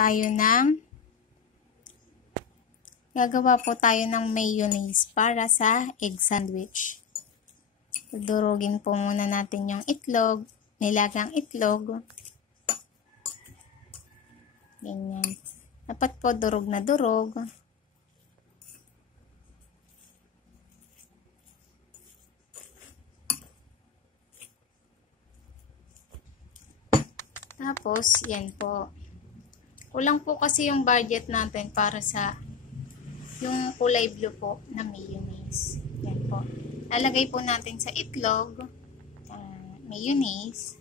tayo ng mayonnaise para sa egg sandwich. Durugin po muna natin yung itlog, nilagang itlog. Ganyan. Dapat po durog na durog. Tapos, yan po. Kulang po kasi yung budget natin para sa yung kulay blue po na mayonnaise. Yan po. Lalagay po natin sa itlog, mayonnaise.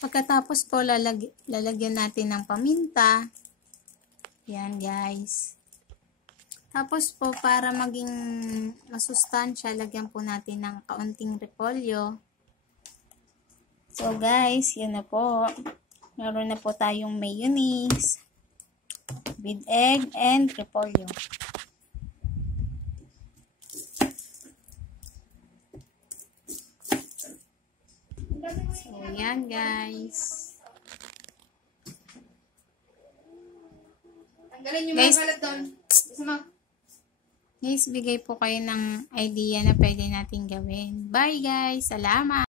Pagkatapos po, lalagyan natin ng paminta. Yan, guys. Tapos po, para maging masustansya, lagyan po natin ng kaunting repolyo. So, guys, yun na po. Meron na po tayong mayonnaise with egg and repolyo. So, yan guys. Tanggalin yung mga kalat doon. Guys, bigay po kayo ng idea na pwede natin gawin. Bye guys! Salamat!